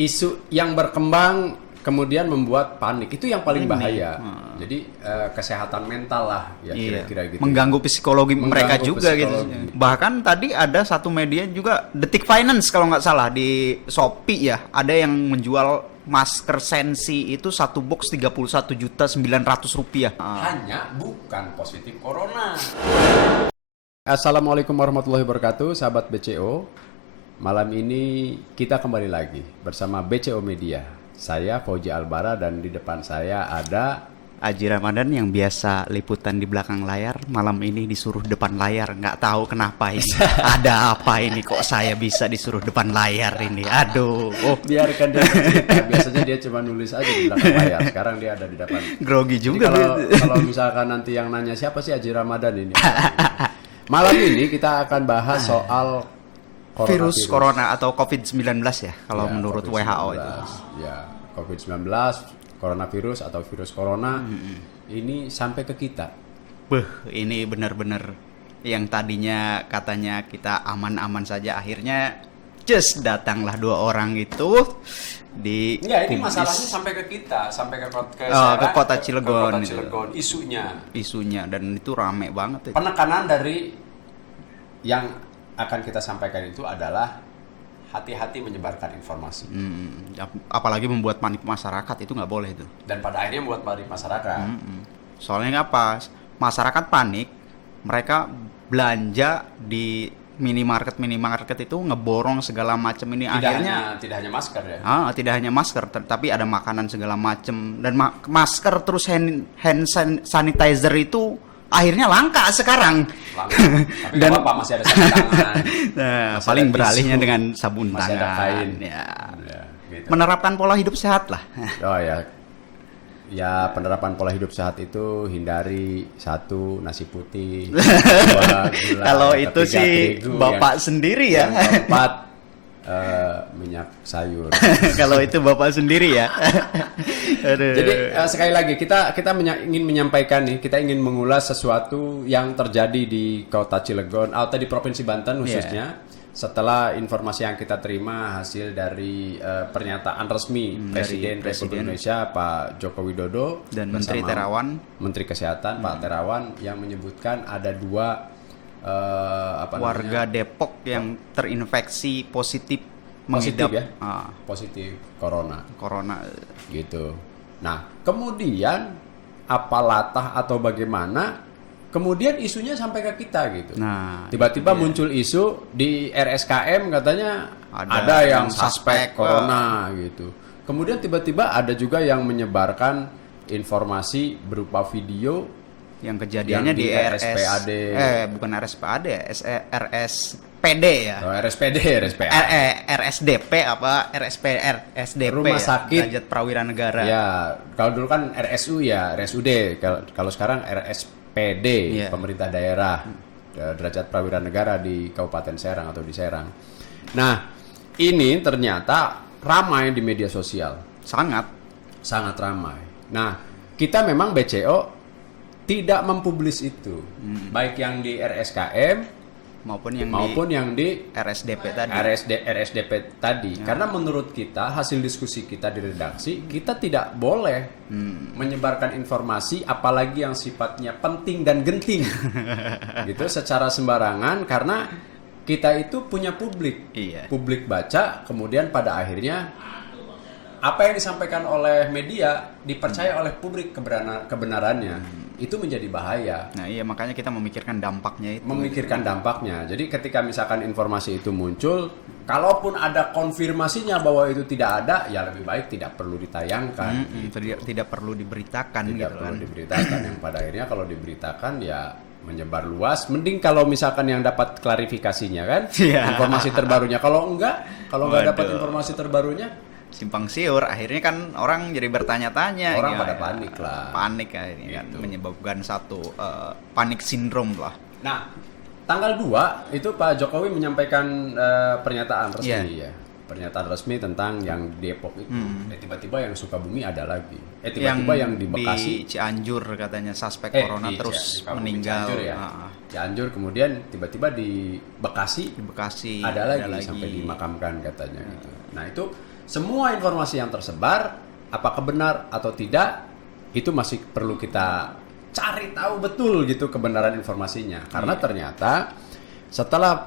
isu yang berkembang kemudian membuat panik, itu yang paling bahaya. Jadi kesehatan mental lah ya, kira-kira gitu. Mengganggu psikologi mereka juga psikologi. gitu. Bahkan tadi ada satu media juga, Detik Finance kalau nggak salah, di Shopee ya, ada yang menjual masker Sensi itu satu box Rp31.900.000. Hanya bukan positif corona. Assalamualaikum warahmatullahi wabarakatuh, sahabat BCO. Malam ini kita kembali lagi bersama BCO Media. Saya Fauji Albara dan di depan saya ada Aji Ramadan yang biasa liputan di belakang layar, malam ini disuruh depan layar. Nggak tahu kenapa ini. Ada apa ini kok saya bisa disuruh depan layar ini? Aduh. Biarkan dia cerita. Biasanya dia cuma nulis aja di belakang layar. Sekarang dia ada di depan. Grogi juga. Kalau misalkan nanti yang nanya siapa sih Aji Ramadan ini? Malam ini kita akan bahas soal virus corona atau COVID-19 ya, kalau menurut COVID-19. WHO itu. Ya, COVID-19, coronavirus atau virus corona ini sampai ke kita. Ini benar-benar yang tadinya katanya kita aman-aman saja, akhirnya datanglah dua orang itu di ini masalahnya sampai ke kita, sampai ke kota Cilegon. Ke kota Cilegon isunya dan itu rame banget itu. Penekanan dari yang akan kita sampaikan itu adalah hati-hati menyebarkan informasi. Apalagi membuat panik masyarakat, itu nggak boleh itu. Dan pada akhirnya membuat panik masyarakat. Soalnya apa? Masyarakat panik, mereka belanja di minimarket itu ngeborong segala macam ini. Tidak hanya masker ya. Tidak hanya masker, tapi ada makanan segala macam, dan masker terus hand sanitizer itu akhirnya langka sekarang. Tapi dan apa, masih ada sabun tangan. Nah, paling beralihnya dengan sabun masih tangan. Ada kain. Ya. Gitu. Menerapkan pola hidup sehat lah. Oh ya. Ya, penerapan pola hidup sehat itu hindari 1 nasi putih, 2 gula. Kalau itu sih terigu, Bapak sendiri ya. Yang keempat minyak sayur. Kalau itu Bapak sendiri ya. Jadi sekali lagi kita ingin menyampaikan nih, kita ingin mengulas sesuatu yang terjadi di Kota Cilegon atau di Provinsi Banten khususnya. Setelah informasi yang kita terima hasil dari pernyataan resmi Presiden Republik Indonesia Pak Joko Widodo dan Menteri Kesehatan Pak Terawan yang menyebutkan ada 2 warga Depok yang terinfeksi positif positif corona gitu. Nah, kemudian apa latah atau bagaimana kemudian isunya sampai ke kita gitu. Nah, tiba-tiba muncul isu di RSKM katanya ada yang suspek corona gitu. Kemudian tiba-tiba ada juga yang menyebarkan informasi berupa video yang kejadiannya di RSPAD. Bukan RSPAD ya, RSPD ya. RSDP apa RSDP Rumah Sakit Derajat Prawira Negara. Ya, kalau dulu kan RSU ya, RSUD. Kalau sekarang RSPD, pemerintah daerah Derajat Prawira Negara di Kabupaten Serang atau di Serang. Nah, ini ternyata ramai di media sosial. Sangat ramai. Nah, kita memang BCO tidak mempublis itu, baik yang di RSKM maupun yang di RSDP tadi. Karena menurut kita, hasil diskusi kita di redaksi, kita tidak boleh menyebarkan informasi apalagi yang sifatnya penting dan genting gitu secara sembarangan, karena kita itu punya publik. Publik baca, kemudian pada akhirnya apa yang disampaikan oleh media dipercaya oleh publik kebenarannya. Itu menjadi bahaya. Nah iya, makanya kita memikirkan dampaknya itu. Jadi ketika misalkan informasi itu muncul, kalaupun ada konfirmasinya bahwa itu tidak ada, ya lebih baik tidak perlu ditayangkan. Tidak perlu diberitakan. Yang pada akhirnya kalau diberitakan ya menyebar luas. Mending kalau misalkan yang dapat klarifikasinya kan, informasi terbarunya. Kalau nggak dapat informasi terbarunya, simpang siur, akhirnya kan orang jadi bertanya-tanya, orang pada panik akhirnya gitu. Kan menyebabkan satu panik sindrom lah. Nah, tanggal 2 itu Pak Jokowi menyampaikan pernyataan resmi pernyataan resmi tentang yang Depok itu. Tiba-tiba yang Sukabumi ada lagi. Tiba-tiba yang di Bekasi, di Cianjur katanya suspek corona terus meninggal. Cianjur, kemudian tiba-tiba di Bekasi ada lagi sampai dimakamkan katanya gitu. Nah, itu semua informasi yang tersebar, apakah benar atau tidak, itu masih perlu kita cari tahu betul gitu kebenaran informasinya. Karena ternyata setelah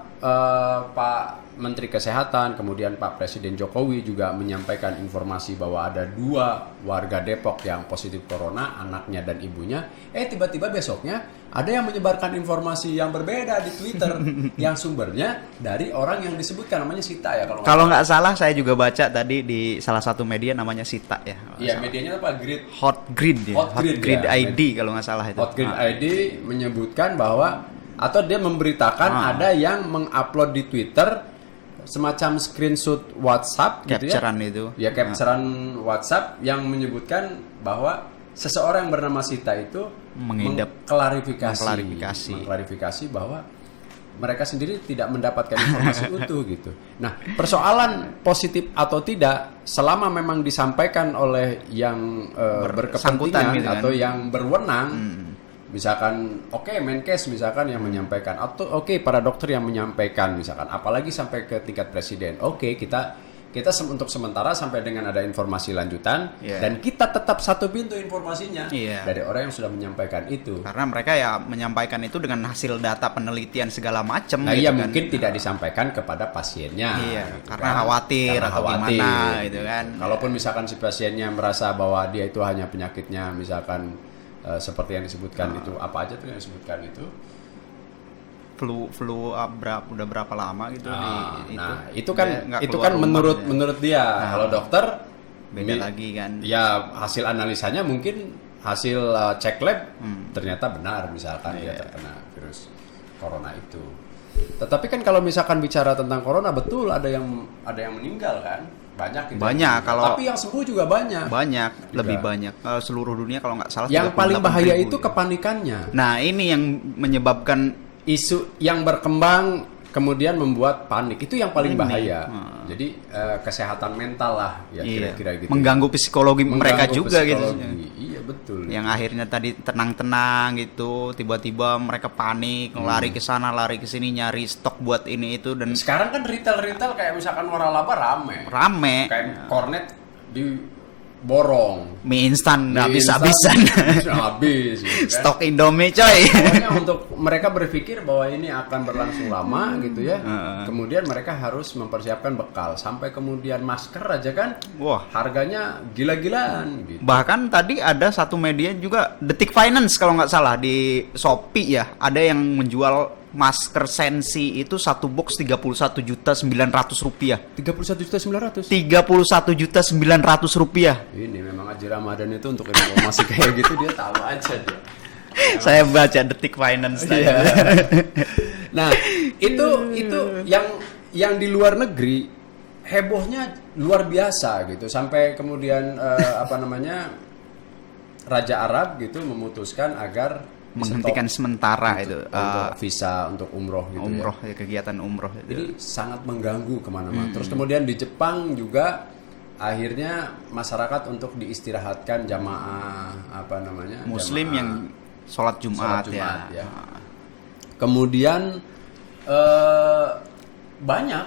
Pak Menteri Kesehatan, kemudian Pak Presiden Jokowi juga menyampaikan informasi bahwa ada 2 warga Depok yang positif corona, anaknya dan ibunya. Tiba-tiba besoknya ada yang menyebarkan informasi yang berbeda di Twitter yang sumbernya dari orang yang disebutkan namanya Sita ya kalau nggak salah. Saya juga baca tadi di salah satu media namanya Sita ya. Iya, medianya apa? Hotgrid ya. Hotgrid ya. ID kalau nggak salah itu. Hotgrid ID menyebutkan bahwa atau dia memberitakan ada yang mengupload di Twitter semacam screenshot WhatsApp gitu ya. Capturean itu. Ya, capturean WhatsApp yang menyebutkan bahwa seseorang yang bernama Sita itu mengklarifikasi bahwa mereka sendiri tidak mendapatkan informasi utuh gitu. Nah, persoalan positif atau tidak selama memang disampaikan oleh yang berkepentingan gitu kan, atau yang berwenang, misalkan Menkes misalkan yang menyampaikan, atau para dokter yang menyampaikan misalkan, apalagi sampai ke tingkat presiden. Kita untuk sementara sampai dengan ada informasi lanjutan, dan kita tetap satu pintu informasinya dari orang yang sudah menyampaikan itu. Karena mereka ya menyampaikan itu dengan hasil data penelitian segala macam. Nah, gitu kan. Mungkin tidak disampaikan kepada pasiennya. Gitu karena kan. Khawatir atau gimana gitu kan. Kalaupun misalkan si pasiennya merasa bahwa dia itu hanya penyakitnya misalkan seperti yang disebutkan itu, apa aja tuh yang disebutkan itu? Flu udah berapa lama gitu itu kan menurut dia. Kalau dokter beda lagi kan. Ya, hasil analisanya mungkin hasil cek lab ternyata benar misalkan dia terkena virus corona itu. Tetapi kan kalau misalkan bicara tentang corona, betul ada yang meninggal kan? Banyak tapi yang sembuh juga banyak lebih banyak seluruh dunia kalau nggak salah. Yang paling bahaya itu kepanikannya. Nah, ini yang menyebabkan isu yang berkembang kemudian membuat panik, itu yang paling bahaya. Jadi kesehatan mental lah ya, kira-kira gitu. Mengganggu psikologi mereka juga gitu. Iya, betul. Yang akhirnya tadi tenang-tenang gitu, tiba-tiba mereka panik, lari ke sana, lari ke sini, nyari stok buat ini itu. Dan sekarang kan retail kayak misalkan waralaba rame. Kayak kornet di borong, mie instan habis-habisan. Habis gitu kan. Stok Indomie coy. Pokoknya untuk mereka berpikir bahwa ini akan berlangsung lama gitu ya. Kemudian mereka harus mempersiapkan bekal, sampai kemudian masker aja kan. Wah, harganya gila-gilaan gitu. Bahkan tadi ada satu media juga, Detik Finance kalau nggak salah, di Shopee ya, ada yang menjual masker Sensi itu satu box 31.900.000 rupiah. 31.900. 31.900.000 rupiah. Ini memang Haji Ramadan itu untuk informasi kayak gitu dia tahu aja dia. Saya baca Detik Finance tadi. Nah, itu yang di luar negeri hebohnya luar biasa gitu, sampai kemudian Raja Arab gitu memutuskan agar menghentikan sementara untuk visa untuk umroh gitu, kegiatan umroh itu. Jadi sangat mengganggu kemana-mana. Terus kemudian di Jepang juga akhirnya masyarakat untuk diistirahatkan jamaah Muslim yang sholat Jumat ya. Kemudian banyak.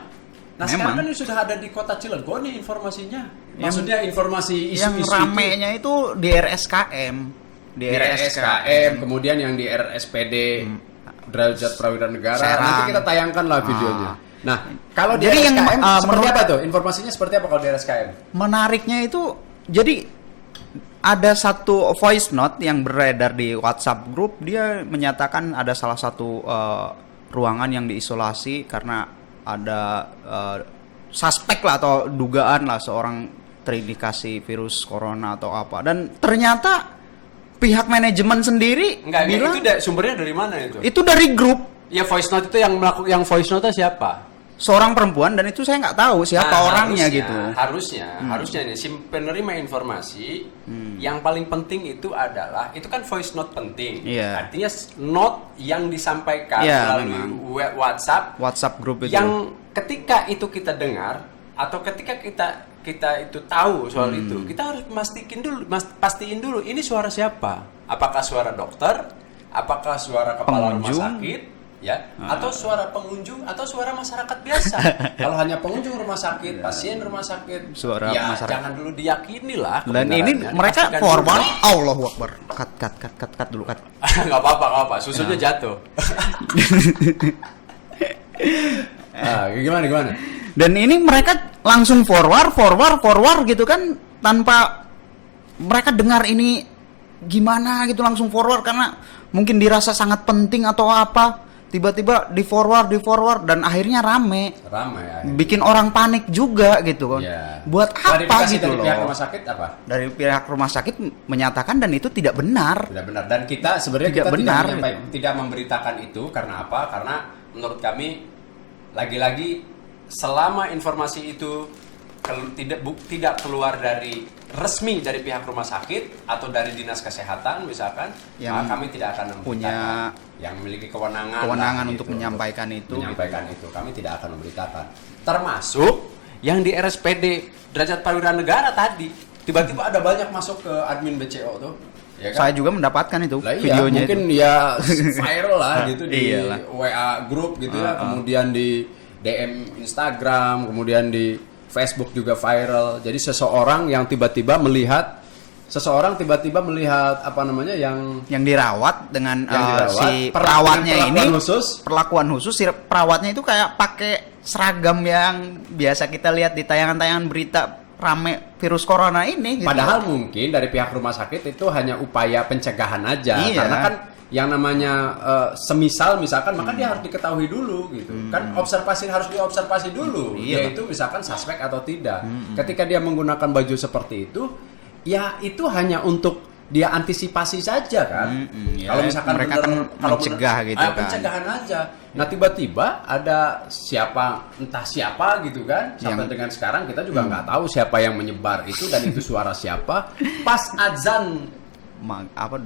Nah, sekarang kan sudah ada di kota Cilegon nih informasinya. Maksudnya informasi isu-isu yang ramenya itu di RSKM. Di RSKM, kemudian yang di RSPD Derajat Prawira Negara. Nanti kita tayangkan lah videonya. Nah, kalau di RSKM seperti apa tuh? Informasinya seperti apa kalau di RSKM? Menariknya itu, jadi ada satu voice note yang beredar di WhatsApp group. Dia menyatakan ada salah satu ruangan yang diisolasi karena ada suspek lah atau dugaan lah seorang terindikasi virus corona atau apa. Dan ternyata pihak manajemen sendiri bilang, itu sumbernya dari mana itu? Itu dari grup. Ya, voice note itu yang voice note siapa? Seorang perempuan, dan itu saya nggak tahu siapa orangnya gitu. Harusnya nih si penerima informasi yang paling penting itu adalah, itu kan voice note penting. Artinya note yang disampaikan melalui WhatsApp grup itu. Yang ketika itu kita dengar atau ketika kita itu tahu soal itu, kita harus pastiin dulu ini suara siapa? Apakah suara dokter? Apakah suara kepala rumah sakit? ya, atau suara pengunjung atau suara masyarakat biasa. Kalau hanya pengunjung rumah sakit, pasien rumah sakit, Suara ya masyarakat. jangan dulu diyakini lah. Dan ini kebenarannya. mereka Pastikan forward, dulu. Allahu Akbar. Cut dulu. Nggak apa-apa, susunya jatuh. Gimana? Dan ini mereka langsung forward gitu kan, tanpa mereka dengar ini gimana gitu, langsung forward karena mungkin dirasa sangat penting atau apa, tiba-tiba di forward dan akhirnya rame ya. bikin orang panik juga gitu kan. Ya. Buat apa Klarifikasi gitu dari loh. pihak rumah sakit apa? Dari pihak rumah sakit menyatakan dan itu tidak benar. Tidak benar, dan kita sebenarnya Tidak kita benar, tidak memberitakan itu karena apa? Karena menurut kami lagi-lagi selama informasi itu tidak keluar dari resmi dari pihak rumah sakit atau dari dinas kesehatan misalkan, Yang maka kami tidak akan punya yang memiliki kewenangan untuk gitu, menyampaikan itu. Kami tidak akan memberitakan, termasuk yang di RSPD Derajat Prawira Negara tadi tiba-tiba ada banyak masuk ke admin BCO tuh, ya kan? Saya juga mendapatkan itu Lah iya, videonya mungkin itu. ya viral lah gitu di Iyalah. WA grup gitu ya, kemudian di DM Instagram, kemudian di Facebook juga viral. Jadi seseorang tiba-tiba melihat apa namanya yang dirawat dengan dirawat, si perawatnya ini khusus. perlakuan khusus. Si perawatnya itu kayak pakai seragam yang biasa kita lihat di tayangan-tayangan berita rame virus corona ini gitu. Padahal mungkin dari pihak rumah sakit itu hanya upaya pencegahan aja, Iya. karena kan yang namanya misalkan maka dia harus diketahui dulu gitu kan, harus diobservasi dulu, Iya. yaitu misalkan suspek atau tidak. Ketika dia menggunakan baju seperti itu, ya itu hanya untuk dia antisipasi saja kan. Ya, Kalau misalkan mereka kan mencegah gitu kan. pencegahan aja. Nah tiba-tiba ada entah siapa gitu kan, sampai dengan sekarang kita juga nggak tahu siapa yang menyebar itu dan itu suara siapa. Pas azan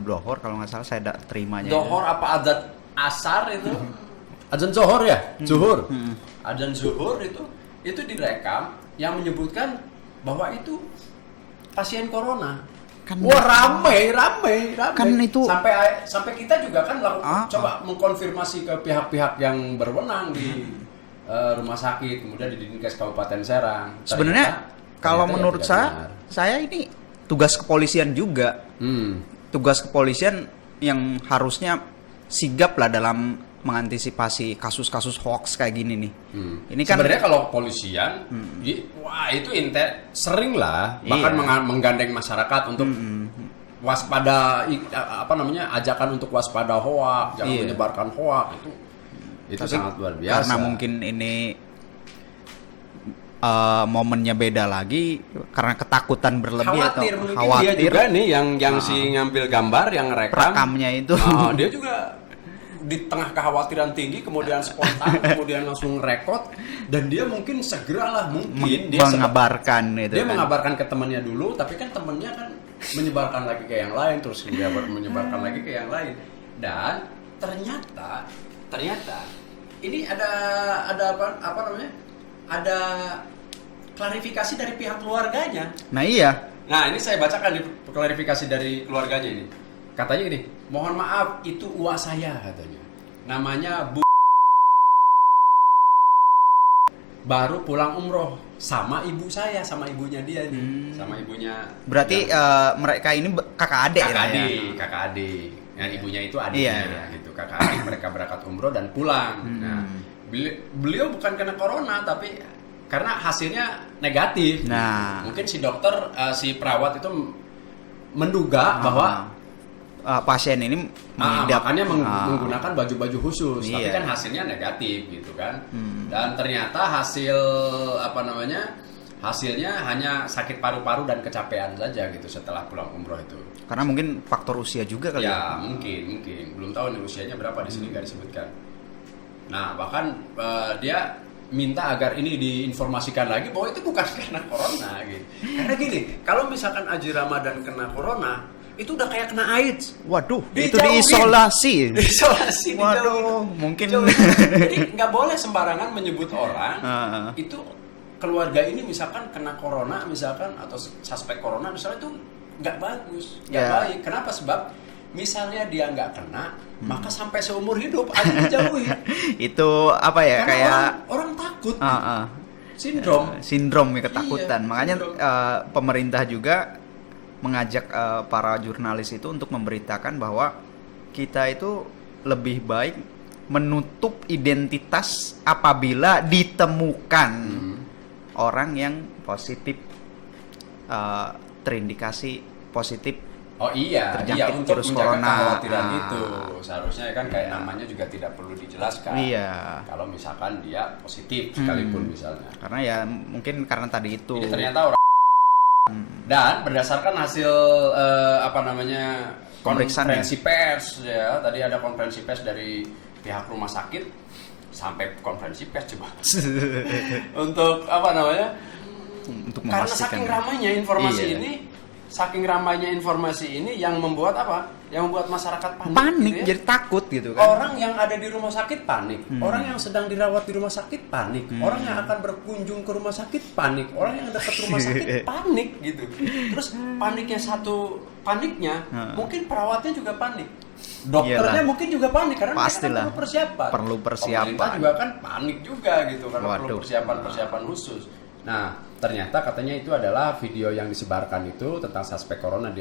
Dohor kalau nggak salah saya terimanya. Dohor apa azan asar itu? Azan Zohor ya? Zuhur. Azan Zuhur itu direkam yang menyebutkan bahwa itu pasien corona. Kan Wah ramai. Kan itu sampai kita juga kan coba mengkonfirmasi ke pihak-pihak yang berwenang di rumah sakit, kemudian di Dinkes Kabupaten Serang. Sebenarnya kalau menurut saya ini tugas kepolisian juga. Tugas kepolisian yang harusnya sigap lah dalam mengantisipasi kasus-kasus hoax kayak gini nih. Ini kan sebenarnya kalau polisian, wah itu sering lah, bahkan menggandeng masyarakat untuk waspada, ajakan untuk waspada hoax, jangan menyebarkan hoax itu sangat luar biasa. Karena mungkin ini momennya beda lagi karena ketakutan berlebih khawatir, atau mungkin khawatir. dia juga nih yang si ngambil gambar, yang rekamnya itu. Dia juga di tengah kekhawatiran tinggi kemudian spontan kemudian langsung rekod, dan dia mungkin segeralah dia mengabarkan itu. Dia kan mengabarkan ke temannya dulu, tapi kan temannya kan menyebarkan lagi ke yang lain, terus dia menyebarkan lagi ke yang lain, dan ternyata ini ada apa namanya? Ada klarifikasi dari pihak keluarganya. Nah iya. Nah ini saya bacakan di klarifikasi dari keluarganya ini. Katanya gini, mohon maaf itu uak saya katanya. Namanya Bu baru pulang umroh sama ibu saya, sama ibunya dia nih, sama ibunya. Berarti mereka ini kakak adik ya? Kakak adik. Nah ibunya itu adiknya gitu. Kakak adik mereka berangkat umroh dan pulang. Nah beliau bukan kena corona tapi karena hasilnya negatif. Nah, mungkin si dokter, si perawat itu menduga bahwa pasien ini makanya menggunakan baju-baju khusus, tapi kan hasilnya negatif gitu kan. Dan ternyata hasilnya hanya sakit paru-paru dan kecapean saja gitu setelah pulang umroh itu. Karena mungkin faktor usia juga kali ya. Mungkin belum tahu nih usianya berapa, di sini nggak disebutkan. Nah bahkan dia minta agar ini diinformasikan lagi bahwa itu bukan karena corona gitu. Karena gini, kalau misalkan Haji Ramadan kena corona, itu udah kayak kena AIDS. Waduh, itu diisolasi. Waduh, mungkin. Jadi nggak boleh sembarangan menyebut orang. Itu keluarga ini misalkan kena corona misalkan atau suspek corona misalnya, itu nggak bagus, nggak baik. Kenapa? Sebab misalnya dia nggak kena, maka sampai seumur hidup harus dijauhi. Itu apa ya, Karena kayak orang takut. sindrom ya, ketakutan. Iya, Makanya sindrom. pemerintah juga mengajak para jurnalis itu untuk memberitakan bahwa kita itu lebih baik menutup identitas apabila ditemukan orang yang positif, terindikasi positif Oh iya, terjangkit untuk virus menjaga corona. kekhawatiran itu seharusnya kan kayak namanya juga tidak perlu dijelaskan. Iya. Kalau misalkan dia positif sekalipun misalnya. Karena ya mungkin karena tadi itu. Ini ternyata orang. Dan berdasarkan hasil Pemeriksaan konferensi pers ya, tadi ada konferensi pers dari pihak rumah sakit sampai konferensi pers coba untuk Untuk karena memastikan. Iya. saking ramainya informasi ini yang membuat yang membuat masyarakat panik, Panik, gitu ya. jadi takut gitu kan. Orang yang ada di rumah sakit panik, orang yang sedang dirawat di rumah sakit panik, orang yang akan berkunjung ke rumah sakit panik, orang yang dekat rumah sakit panik gitu. Terus paniknya mungkin perawatnya juga panik. Dokternya Iyalah. mungkin juga panik karena mereka kan Pastilah. perlu persiapan. Perlu persiapan. Pemerintah juga kan panik juga gitu karena perlu Waduh. persiapan khusus. Nah, ternyata katanya itu adalah video yang disebarkan itu tentang suspek corona di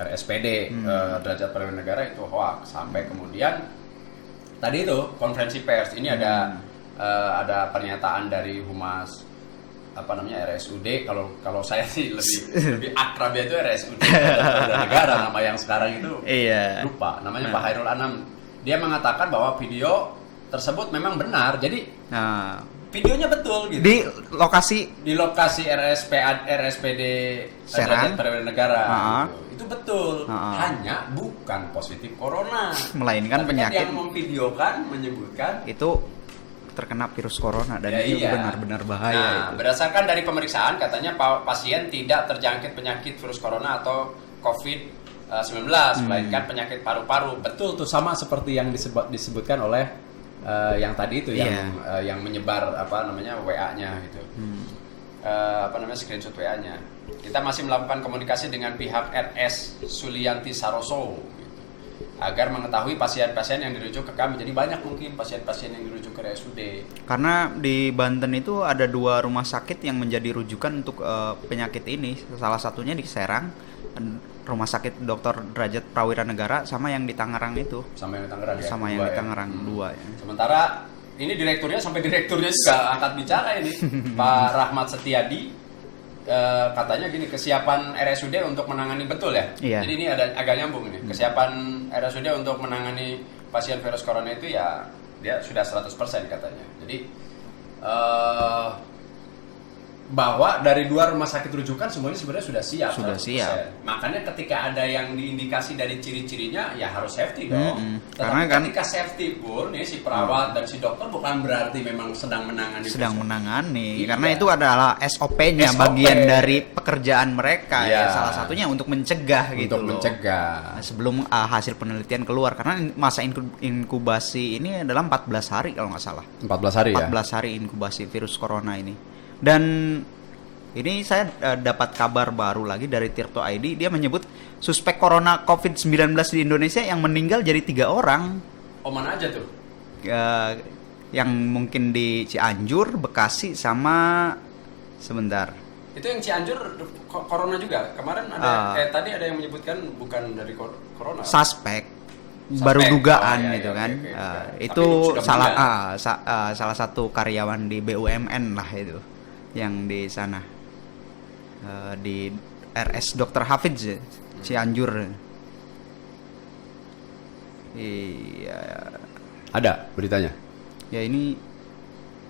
RSPD Derajat Perwira Negara itu hoax. Sampai kemudian tadi itu konferensi pers ini ada pernyataan dari Humas RSUD. Kalau saya sih lebih akrab ya itu RSUD Perwira Negara, nama yang sekarang itu Iya. lupa namanya, Pak Hairul Anam. Dia mengatakan bahwa video tersebut memang benar. Jadi Nah, videonya betul gitu. di lokasi Di lokasi RSPD Serang. Derajat Perwira Negara Ha-ha. itu betul. Ha-ha. Hanya bukan positif corona, melainkan tapi kan penyakit yang memvideokan menyebutkan itu terkena virus corona dan ya, itu iya. benar-benar bahaya Nah, itu. berdasarkan dari pemeriksaan katanya pasien tidak terjangkit penyakit virus corona atau COVID-19 melainkan penyakit paru-paru. Betul tuh, sama seperti yang disebutkan oleh yang tadi itu yang menyebar WA-nya gitu. Screenshot WA-nya. Kita masih melakukan komunikasi dengan pihak RS Sulianti Saroso gitu, agar mengetahui pasien-pasien yang dirujuk ke kami. Jadi banyak mungkin pasien-pasien yang dirujuk ke RSUD. Karena di Banten itu ada 2 rumah sakit yang menjadi rujukan untuk penyakit ini. Salah satunya di Serang, Rumah Sakit Dr. Derajat Prawira Negara, sama yang di Tangerang itu. Sama yang di Tangerang ya? Sama yang di Tangerang, 2 ya. Sementara ini direkturnya juga angkat bicara ini. Pak Rahmat Setiadi katanya gini, kesiapan RSUD untuk menangani, betul ya? Iya. Jadi ini ada agak nyambung ini. Kesiapan RSUD untuk menangani pasien virus corona itu ya dia sudah 100% katanya. Jadi bahwa dari 2 rumah sakit rujukan semuanya sebenarnya sudah siap. Sudah 100%. siap. Makanya ketika ada yang diindikasi dari ciri-cirinya ya harus safety dong. Tetapi Karena kan ketika safety pun nih si perawat dan si dokter bukan berarti memang sedang menangani. menangani, Iya. karena itu adalah SOP-nya, SOP. bagian dari pekerjaan mereka Iya. ya, salah satunya untuk mencegah gitu Untuk loh. mencegah. Nah, sebelum hasil penelitian keluar, karena masa inkubasi ini adalah 14 hari kalau nggak salah. 14 hari 14 hari inkubasi virus corona ini. Dan ini saya dapat kabar baru lagi dari Tirto ID, dia menyebut suspek corona COVID-19 di Indonesia yang meninggal jadi 3 orang. Oh, mana aja tuh? Yang mungkin di Cianjur, Bekasi, sama sebentar. Itu yang Cianjur corona juga. Kemarin ada tadi ada yang menyebutkan bukan dari corona. Suspek. Baru dugaan iya, gitu iya, kan. oke. Tapi Itu sudah salah satu karyawan di BUMN lah itu yang di sana. Di RS Dr. Hafiz Cianjur. Iya. Ada beritanya. Ya ini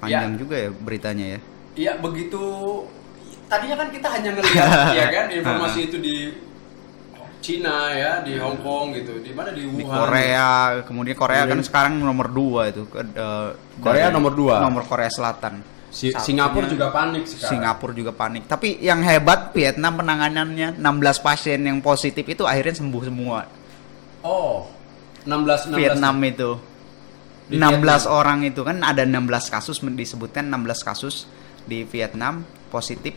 panjang juga ya beritanya ya. Iya, begitu. Tadinya kan kita hanya ngelihat ya kan informasi itu di Cina ya, di Hong Kong gitu. Di mana, di Wuhan. Di Korea, kemudian Korea kan sekarang nomor 2 itu. Korea nomor 2. Nomor Korea Selatan. Singapura juga panik sekarang. Singapura juga panik. Tapi yang hebat Vietnam penanganannya, 16 pasien yang positif itu akhirnya sembuh semua. Oh, 16 Vietnam itu. Di 16 Vietnam. orang itu kan ada 16 kasus, disebutkan 16 kasus di Vietnam positif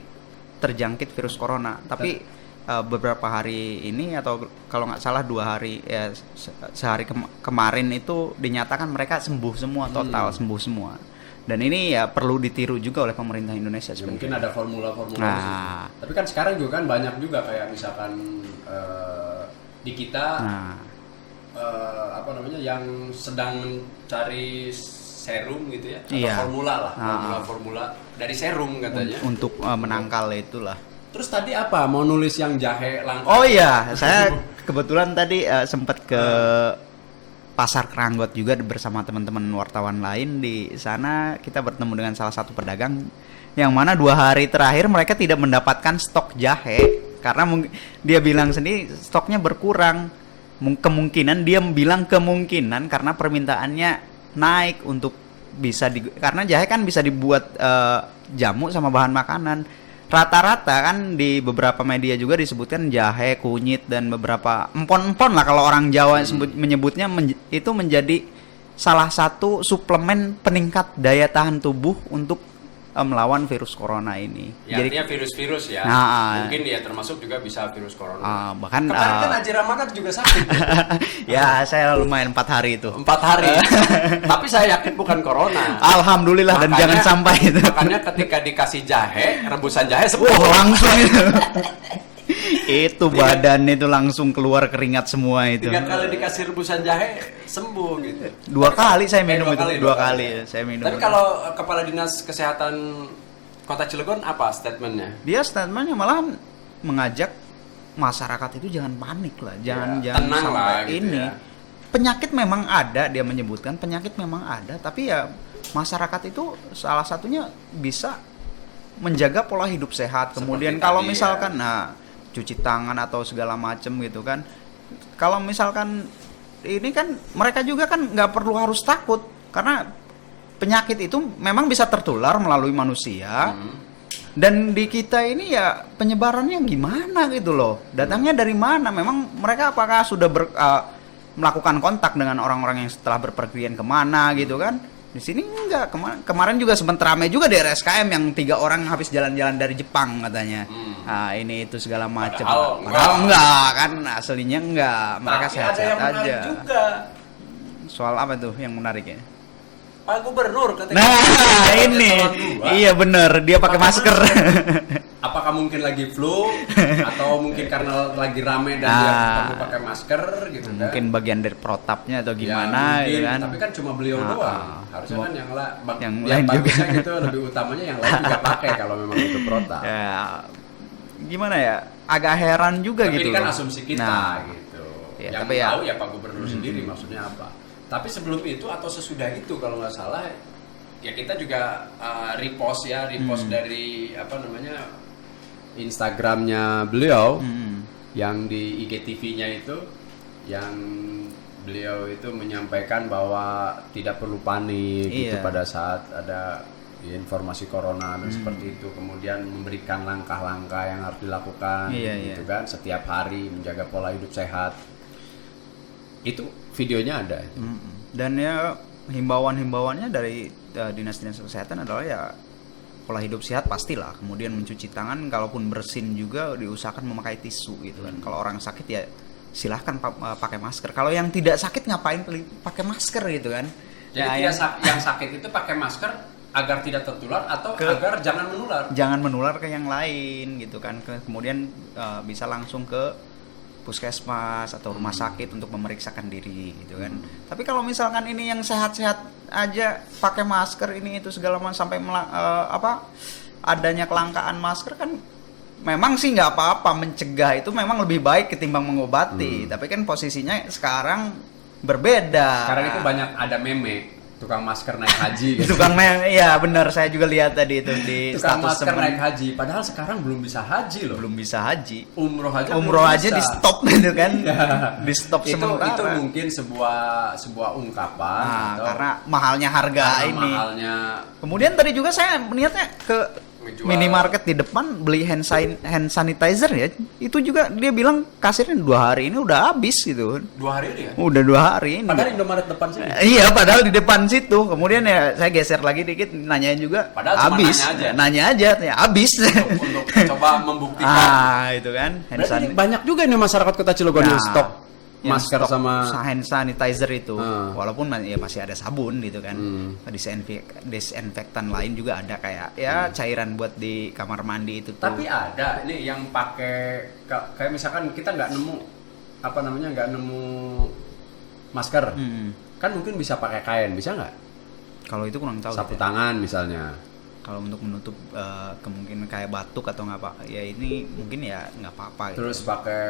terjangkit virus corona. Tapi beberapa hari ini atau kalau nggak salah 2 hari ya sehari kemarin itu dinyatakan mereka sembuh semua, total sembuh semua. Dan ini ya perlu ditiru juga oleh pemerintah Indonesia Ya, mungkin ada formula-formula Nah. khusus. Tapi kan sekarang juga kan banyak juga kayak misalkan di kita apa namanya yang sedang mencari serum gitu ya, atau Iya. formula lah, formula dari serum katanya. untuk menangkal itulah. Terus tadi apa? Mau nulis yang jahe langka? Oh iya, saya kebetulan tadi sempat ke Pasar Keranggot juga bersama teman-teman wartawan lain. Di sana kita bertemu dengan salah satu pedagang yang mana 2 hari terakhir mereka tidak mendapatkan stok jahe karena dia bilang sendiri stoknya berkurang. Kemungkinan dia bilang kemungkinan karena permintaannya naik untuk bisa karena jahe kan bisa dibuat jamu sama bahan makanan. Rata-rata kan di beberapa media juga disebutkan jahe, kunyit dan beberapa empon-empon lah kalau orang Jawa menyebutnya itu menjadi salah satu suplemen peningkat daya tahan tubuh untuk melawan virus corona ini. Ya, artinya virus-virus ya. Mungkin dia termasuk juga bisa virus corona. Bahkan kemarin kan Haji Ramadan juga sakit. Ya, saya lumayan 4 hari itu. 4 hari. Tapi saya yakin bukan corona. Alhamdulillah, dan jangan sampai itu. Makanya ketika dikasih jahe, rebusan jahe sembuh. Langsung itu. Itu badan itu langsung keluar keringat semua itu. 3 kali dikasih rebusan jahe sembuh gitu. 2 kali saya minum itu. 2 dua kali saya minum. Tapi kalau Kepala Dinas Kesehatan Kota Cilegon apa statementnya? Dia statementnya malah mengajak masyarakat itu jangan panik lah, jangan tenang sampai lah, gitu ini. ya. Penyakit memang ada, dia menyebutkan penyakit memang ada, tapi ya masyarakat itu salah satunya bisa menjaga pola hidup sehat. Kemudian Seperti kalau tadi, misalkan cuci tangan atau segala macam gitu kan. Kalau misalkan ini kan mereka juga kan nggak perlu harus takut karena penyakit itu memang bisa tertular melalui manusia. Dan di kita ini ya penyebarannya gimana gitu loh. Datangnya dari mana? Memang mereka apakah sudah melakukan kontak dengan orang-orang yang setelah berpergian kemana gitu kan? Di sini enggak. Kemarin juga sempat ramai juga di RSKM yang 3 orang habis jalan-jalan dari Jepang katanya. Nah, ini itu segala macam. Padahal enggak kan, aslinya enggak. Mereka sehat-sehat aja. Juga. Soal apa tuh yang menarik ya? Pak Gubernur katanya. Nah, ini. Iya bener, dia pakai masker. Apakah mungkin lagi flu atau mungkin karena lagi rame dan dia perlu pakai masker gitu kan? Mungkin bagian dari protapnya atau gimana ya, gitu kan. Tapi kan cuma beliau doang. Harusnya kan yang lain juga gitu lebih utamanya yang lain juga pakai kalau memang itu protap. Ya, gimana ya? Agak heran juga tapi gitu. Tapi ini kan asumsi kita gitu. Ya, yang tapi tahu ya Pak Gubernur sendiri maksudnya apa. Tapi sebelum itu atau sesudah itu kalau nggak salah ya kita juga repost dari apa namanya Instagramnya beliau yang di IGTV-nya itu yang beliau itu menyampaikan bahwa tidak perlu panik gitu pada saat ada informasi corona dan seperti itu, kemudian memberikan langkah-langkah yang harus dilakukan gitu kan setiap hari, menjaga pola hidup sehat. Itu videonya ada. Dan ya himbauannya dari dinas-dinas kesehatan adalah ya pola hidup sehat pastilah, kemudian mencuci tangan, kalaupun bersin juga diusahakan memakai tisu gitu kan. Kalau orang sakit ya silahkan pakai masker. Kalau yang tidak sakit ngapain pakai masker gitu kan? Jadi yang sakit itu pakai masker agar tidak tertular atau agar jangan menular. Jangan menular ke yang lain gitu kan. Kemudian bisa langsung ke puskesmas atau rumah sakit untuk memeriksakan diri gitu kan. Tapi kalau misalkan ini yang sehat-sehat aja pakai masker ini itu segala macam sampai adanya kelangkaan masker kan memang sih nggak apa-apa, mencegah itu memang lebih baik ketimbang mengobati. Tapi kan posisinya sekarang berbeda. Sekarang itu banyak ada meme tukang masker naik haji gitu. Tukang ya benar, saya juga lihat tadi itu di tukang status masker naik haji, padahal sekarang belum bisa haji loh. Belum bisa haji. Umroh aja di stop gitu kan. Di stop sementara. Itu mungkin sebuah ungkapan karena mahalnya harga ini. Mahalnya. Kemudian tadi juga saya melihatnya minimarket di depan beli hand sanitizer ya, itu juga dia bilang kasirnya 2 hari ini udah habis gitu. 2 hari ini kan? Udah 2 hari ini. Padahal Indomaret depan sini. Iya, padahal di depan situ. Kemudian ya saya geser lagi dikit, nanyain juga Padahal cuma habis. Nanya aja, ya habis. Untuk coba membuktikan. Itu kan. Berarti banyak juga nih masyarakat Kota Cilegon yang stok masker sama hand sanitizer itu. Walaupun ya masih ada sabun gitu kan. Disinfektan lain juga ada kayak ya cairan buat di kamar mandi itu tuh. Tapi ada nih yang pakai kayak misalkan kita nggak nemu masker. Kan mungkin bisa pakai kain, bisa nggak? Kalau itu kurang tahu. Sapu tangan misalnya. Kalau untuk menutup kemungkinan kayak batuk atau nggak apa, ya ini mungkin ya nggak apa-apa. Terus pakai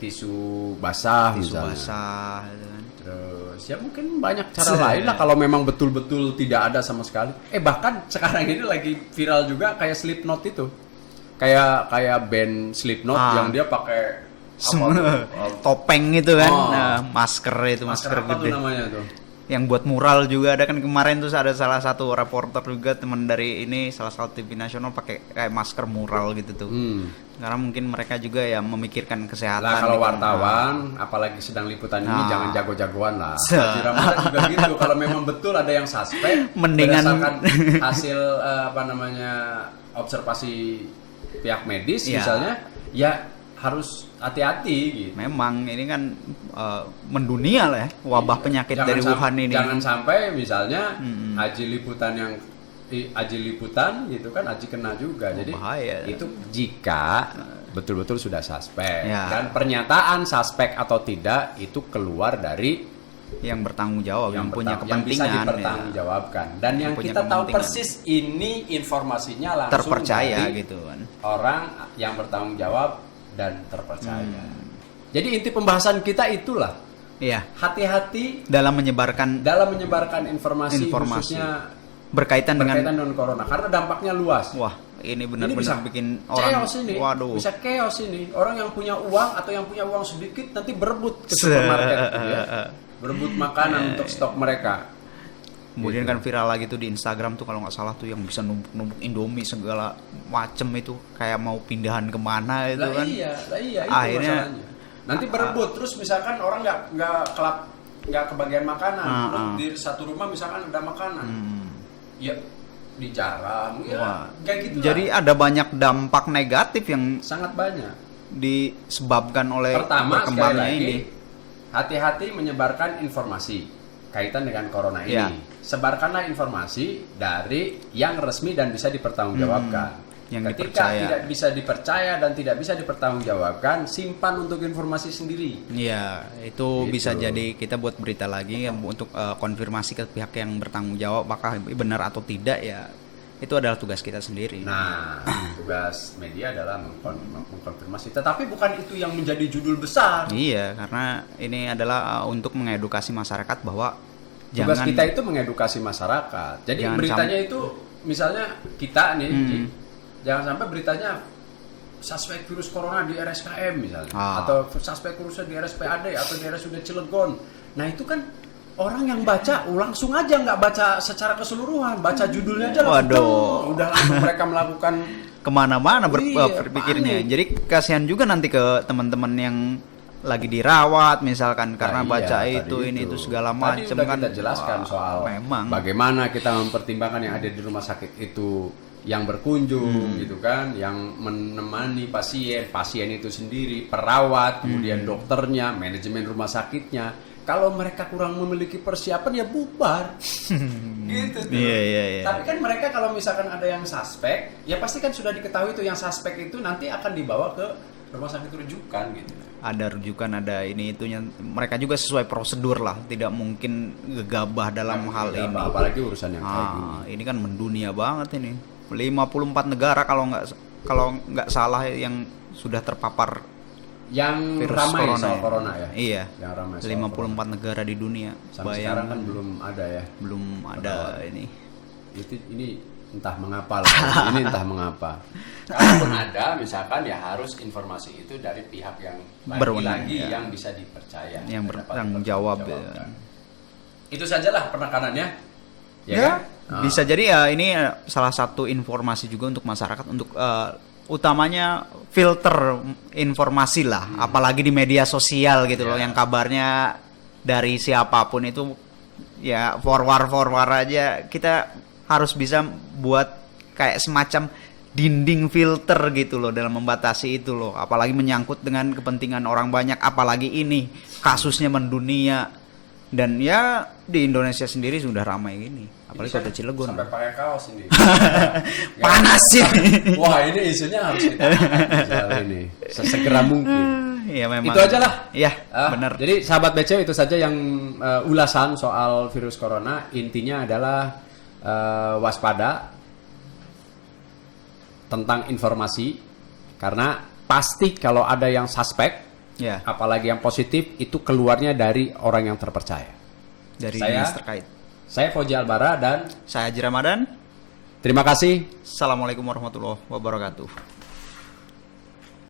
tisu basah tisu misalnya. basah gitu kan. Terus ya mungkin banyak cara lain lah kalau memang betul-betul tidak ada sama sekali. Bahkan sekarang ini lagi viral juga kayak Slipknot itu. Kayak band Slipknot yang dia pakai topeng itu kan. Masker itu masker apa gede. tuh namanya tuh? Yang buat mural juga ada kan kemarin tuh ada salah satu reporter juga teman dari ini salah satu TV nasional pakai kayak masker mural gitu tuh. Karena mungkin mereka juga ya memikirkan kesehatan. Lah kalau gitu. wartawan apalagi sedang liputan ini jangan jago-jagoan lah. Haji Ramadan juga gitu. Kalau memang betul ada yang suspek Mendingan berdasarkan hasil observasi pihak medis misalnya ya harus hati-hati gitu. Memang ini kan mendunia lah ya wabah penyakit dari Wuhan ini. Jangan sampai misalnya Haji liputan gitu kan Haji kena juga. Jadi bahaya. Itu jika betul-betul sudah suspek dan pernyataan suspek atau tidak itu keluar dari yang bertanggung jawab, yang punya kepentingan, yang bisa dipertanggungjawabkan dan yang kita tahu persis ini informasinya langsung terpercaya dari gitu kan. Orang yang bertanggung jawab dan terpercaya. Jadi inti pembahasan kita itulah. Iya. Hati-hati dalam menyebarkan informasi khususnya berkaitan dengan corona karena dampaknya luas. Wah, ini benar-benar bikin orang chaos ini. Waduh. Bisa chaos ini. Orang yang punya uang atau yang punya uang sedikit nanti berebut ke supermarket gitu ya. Berebut makanan untuk stok mereka. Kemudian kan viral lagi tuh di Instagram tuh kalau nggak salah tuh yang bisa numpuk Indomie segala macem itu kayak mau pindahan kemana itu kan. Iya itu akhirnya masalahnya. Nanti berebut terus misalkan orang nggak kebagian makanan. Terus di satu rumah misalkan ada makanan. Ya dijarah ya kayak gitu. Jadi ada banyak dampak negatif yang sangat banyak disebabkan oleh perkembangan ini. Hati-hati menyebarkan informasi kaitan dengan corona ini. Sebarkanlah informasi dari yang resmi dan bisa dipertanggungjawabkan. Ketika tidak bisa dipercaya dan tidak bisa dipertanggungjawabkan, simpan untuk informasi sendiri. Iya, itu gitu. Bisa jadi kita buat berita lagi untuk konfirmasi ke pihak yang bertanggung jawab apakah benar atau tidak ya. Itu adalah tugas kita sendiri. Nah, tugas media adalah mengkonfirmasi. Tetapi bukan itu yang menjadi judul besar. Iya, karena ini adalah untuk mengedukasi masyarakat bahwa tugas kita itu mengedukasi masyarakat. Jadi beritanya itu misalnya kita nih, jangan sampai beritanya suspek virus corona di RSKM misalnya, atau suspek virusnya di RSPAD atau di RSUD Cilegon. Nah itu kan orang yang baca langsung aja nggak baca secara keseluruhan, baca judulnya aja langsung udah langsung mereka melakukan kemana-mana berpikirnya. Jadi kasihan juga nanti ke teman-teman yang lagi dirawat misalkan karena baca itu segala macam kan. Kita jelaskan soal bagaimana kita mempertimbangkan yang ada di rumah sakit itu yang berkunjung gitu kan, yang menemani pasien itu sendiri, perawat, kemudian dokternya, manajemen rumah sakitnya. Kalau mereka kurang memiliki persiapan ya bubar. Gitu tuh. Iya. Tapi kan mereka kalau misalkan ada yang suspek, ya pasti kan sudah diketahui tuh yang suspek itu nanti akan dibawa ke rumah sakit rujukan gitu. Ada rujukan, ada ini itunya. Mereka juga sesuai prosedur lah, tidak mungkin gegabah dalam hal ini. Apalagi urusan yang kayak gini. Ini kan mendunia banget ini. 54 negara kalau nggak salah yang sudah terpapar yang virus ramai soal corona ya. Iya. Yang ramai 54 negara di dunia. Sampai sekarang kan belum ada ya. Belum ada ini. Ini entah mengapa lah. Ini entah mengapa. Kalaupun ada misalkan ya harus informasi itu dari pihak yang lagi yang bisa dipercaya. Yang bertanggung jawab. Itu sajalah penekanannya. Ya kan? Bisa jadi ya ini salah satu informasi juga untuk masyarakat untuk utamanya filter informasi lah, apalagi di media sosial gitu loh, yang kabarnya dari siapapun itu ya forward aja, kita harus bisa buat kayak semacam dinding filter gitu loh dalam membatasi itu loh, apalagi menyangkut dengan kepentingan orang banyak, apalagi ini kasusnya mendunia dan ya di Indonesia sendiri sudah ramai gini, apalagi kota Cilegon sampai pakai kaos ini. panas sih. Wah, ini isunya harus kita angkat ini sesegera mungkin. Ya memang. Itu aja lah. Ya, benar. Jadi sahabat BC itu saja yang ulasan soal virus corona. Intinya adalah waspada tentang informasi, karena pasti kalau ada yang suspek, apalagi yang positif, itu keluarnya dari orang yang terpercaya. Dari dinas terkait. Saya Fauzi Albara dan saya Haji Ramadan. Terima kasih. Assalamualaikum warahmatullahi wabarakatuh.